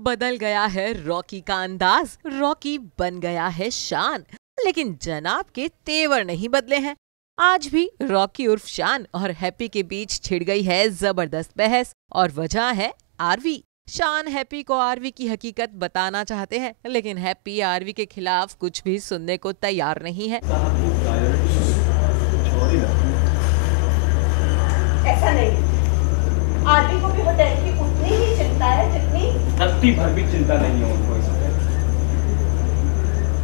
बदल गया है रॉकी का अंदाज, रॉकी बन गया है शान। लेकिन जनाब के तेवर नहीं बदले हैं। आज भी रॉकी उर्फ शान और हैप्पी के बीच छिड़ गई है जबरदस्त बहस और वजह है आरवी। शान हैप्पी को आरवी की हकीकत बताना चाहते हैं, लेकिन हैप्पी आरवी के खिलाफ कुछ भी सुनने को तैयार नहीं है। ऐसा नहीं, आरवी को भी होटल की उतनी ही चिंता है जितनी रत्ती भर भी चिंता नहीं है उनको। इस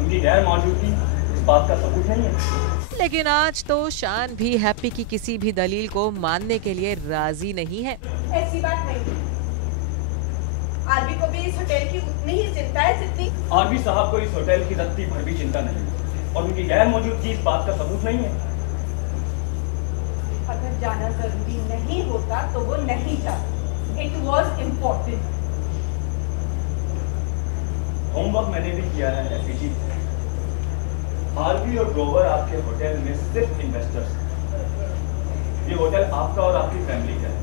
उनकी गैर मौजूदगी इस बात का सबूत नहीं है। लेकिन आज तो शान भी हैप्पी की किसी भी दलील को मानने के लिए राजी नहीं है। ऐसी बात नहीं, आरवी को भी इस होटल की उतनी ही चिंता है जितनी आरवी साहब को इस होटल की रत्ती भर भी चिंता नहीं है और उनकी गैर मौजूदगी इस बात का सबूत नहीं है। अगर जाना जरूरी नहीं होता तो वो नहीं जाता। It was important. होमवर्क मैंने भी किया है हैप्पी जी। आरवी और ग्रोवर आपके होटल में सिर्फ इन्वेस्टर्स हैं। ये होटल आपका और आपकी फैमिली का है,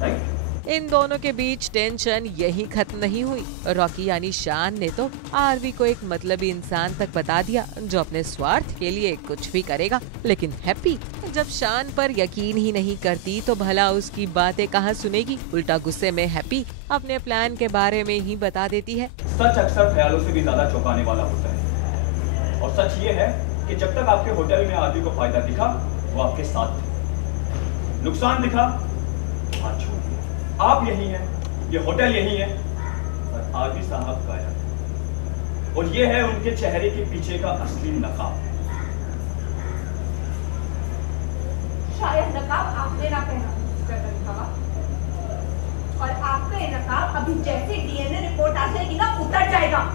राइट? इन दोनों के बीच टेंशन यही खत्म नहीं हुई। रॉकी यानी शान ने तो आरवी को एक मतलबी इंसान तक बता दिया जो अपने स्वार्थ के लिए कुछ भी करेगा। लेकिन हैप्पी जब शान पर यकीन ही नहीं करती तो भला उसकी बातें कहाँ सुनेगी। उल्टा गुस्से में हैप्पी अपने प्लान के बारे में ही बता देती है। सच अक्सर ख्यालों से भी ज्यादा चौंकाने वाला होता है और सच ये है कि जब तक आपके होटल में आरवी को फायदा दिखा वो आपके साथ थे, नुकसान दिखा हाथ छोड़ दिया। आप यही हैं, ये होटल यही है और आरवी साहब गायब। और ये है उनके चेहरे के पीछे का असली नकाब। शायद नकाब आपने ना पहना था और आपका ये नकाब अभी जैसे डीएनए रिपोर्ट आ जाएगी ना उतर जाएगा।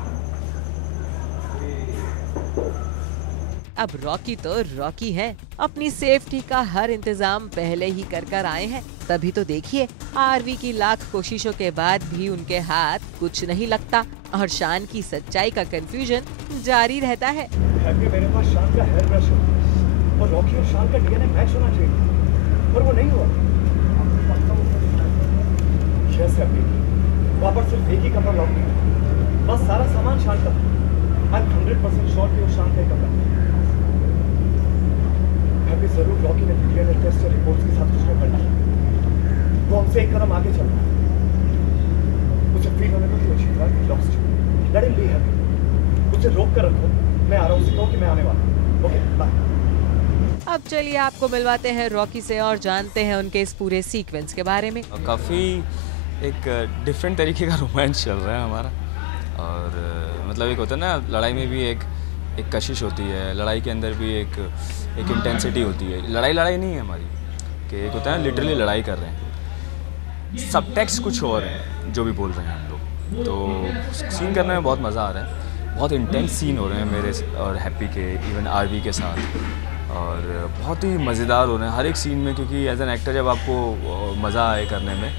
अब रॉकी तो रॉकी है, अपनी सेफ्टी का हर इंतजाम पहले ही कर आए हैं। तभी तो देखिए आरवी की लाख कोशिशों के बाद भी उनके हाथ कुछ नहीं लगता और शान की सच्चाई का कंफ्यूजन जारी रहता है। हैप्पी मेरे पास शान का हेयर ब्रश है और रॉकी और शान का डीएनए मैच होना चाहिए पर वो नहीं हुआ। यस हैप्पी, वहाँ पर सिर्फ एक ही कमरा लॉक है, बस सारा सामान शान का। आई एम 100% श्योर कि वो शान का ही कमरा है। हैप्पी जरूर रॉकी ने डीएनए टेस्ट और रिपोर्ट्स के साथ कुछ न कर लिया। वो हमसे एक कदम आगे चल रहा है। उसे फील होने को कि वो जीत रहा है, lost. Let him be happy. उसे रोक कर रखो, मैं आ रहा हूँ। उसे कहो कि मैं आने वाला हूँ। Okay bye. अब चलिए आपको मिलवाते हैं रॉकी से और जानते हैं उनके इस पूरे सीक्वेंस के बारे में। काफ़ी एक डिफरेंट तरीके का रोमांस चल रहा है हमारा। और मतलब एक होता है ना, लड़ाई में भी एक कशिश होती है, लड़ाई के अंदर भी एक इंटेंसिटी होती है। लड़ाई नहीं है हमारी कि एक होता है लिटरली लड़ाई कर रहे हैं, सब टेक्स्ट कुछ और है जो भी बोल रहे हैं हम लोग। तो सीन करने में बहुत मज़ा आ रहा है। बहुत इंटेंस सीन हो रहे हैं मेरे और हैप्पी के, इवन आरवी के साथ, और बहुत ही मज़ेदार हो रहे हैं हर एक सीन में। क्योंकि एज एन एक्टर जब आपको मज़ा आए करने में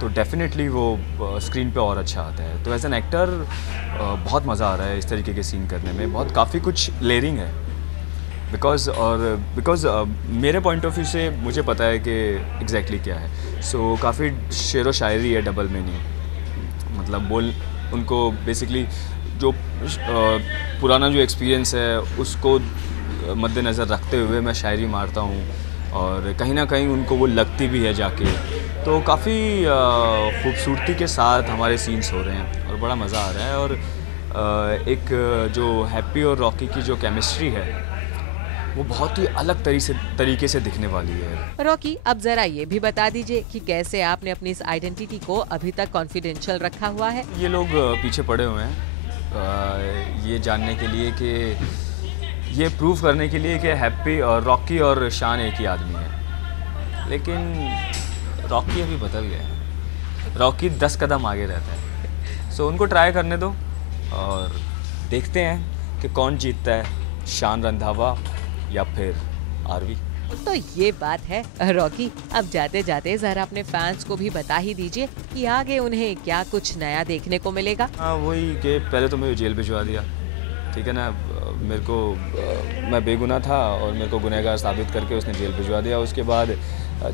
तो डेफिनेटली वो स्क्रीन पे और अच्छा आता है। तो एज एन एक्टर बहुत मज़ा आ रहा है इस तरीके के सीन करने में। बहुत काफ़ी कुछ लेयरिंग है बिकॉज मेरे पॉइंट ऑफ व्यू से मुझे पता है कि एग्जैक्टली क्या है। सो काफ़ी शेर व शायरी है, डबल मीनिंग। मतलब बोल उनको बेसिकली जो पुराना जो एक्सपीरियंस है उसको मद्देनज़र रखते हुए मैं शायरी मारता हूँ और कहीं ना कहीं उनको वो लगती भी है जाके। तो काफ़ी खूबसूरती के साथ हमारे सीन्स हो रहे हैं और बड़ा मज़ा आ रहा है। और एक जो हैप्पी और रॉकी की जो केमिस्ट्री है वो बहुत ही अलग तरीके से दिखने वाली है। रॉकी अब जरा ये भी बता दीजिए कि कैसे आपने अपनी इस आइडेंटिटी को अभी तक कॉन्फिडेंशियल रखा हुआ है। ये लोग पीछे पड़े हुए हैं ये जानने के लिए कि ये प्रूव करने के लिए कि हैप्पी और रॉकी और शान एक ही आदमी है। लेकिन रॉकी अभी बदल गया है। रॉकी 10 कदम आगे रहता है। सो उनको ट्राई करने दो और देखते हैं कि कौन जीतता है, शान रंधावा या फिर आरवी। तो ये बात है। रॉकी अब जाते जाते जरा अपने फैंस को भी बता ही दीजिए कि आगे उन्हें क्या कुछ नया देखने को मिलेगा। हाँ, वही कि पहले तो मुझे जेल भिजवा दिया, ठीक है ना। मेरे को मैं बेगुनाह था और मेरे को गुनहगार साबित करके उसने जेल भिजवा दिया। उसके बाद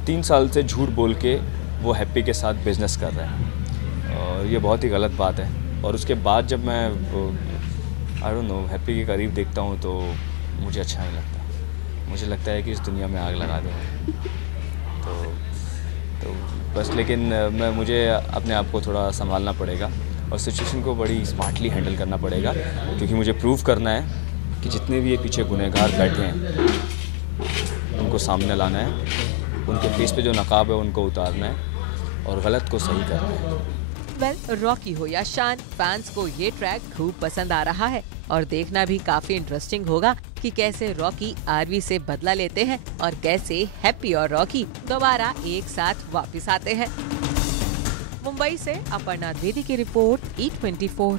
3 साल से झूठ बोल के वो हैप्पी के साथ बिजनेस कर रहा है। और और ये बहुत ही गलत बात है। और उसके बाद जब मैं आई डोंट नो हैप्पी के करीब देखता हूँ तो मुझे अच्छा नहीं लगता। मुझे लगता है कि इस दुनिया में आग लगा दें। तो बस, लेकिन मुझे अपने आप को थोड़ा संभालना पड़ेगा और सिचुएशन को बड़ी स्मार्टली हैंडल करना पड़ेगा, क्योंकि मुझे प्रूव करना है कि जितने भी ये पीछे गुनहगार बैठे हैं उनको सामने लाना है, उनके फेस पे जो नकाब है उनको उतारना है और गलत को सही करना है। वेल, रॉकी हो या शान, फैंस को ये ट्रैक खूब पसंद आ रहा है और देखना भी काफी इंटरेस्टिंग होगा कि कैसे रॉकी आरवी से बदला लेते हैं और कैसे हैप्पी और रॉकी दोबारा एक साथ वापस आते हैं। मुंबई से अपर्णा द्विवेदी की रिपोर्ट, E24।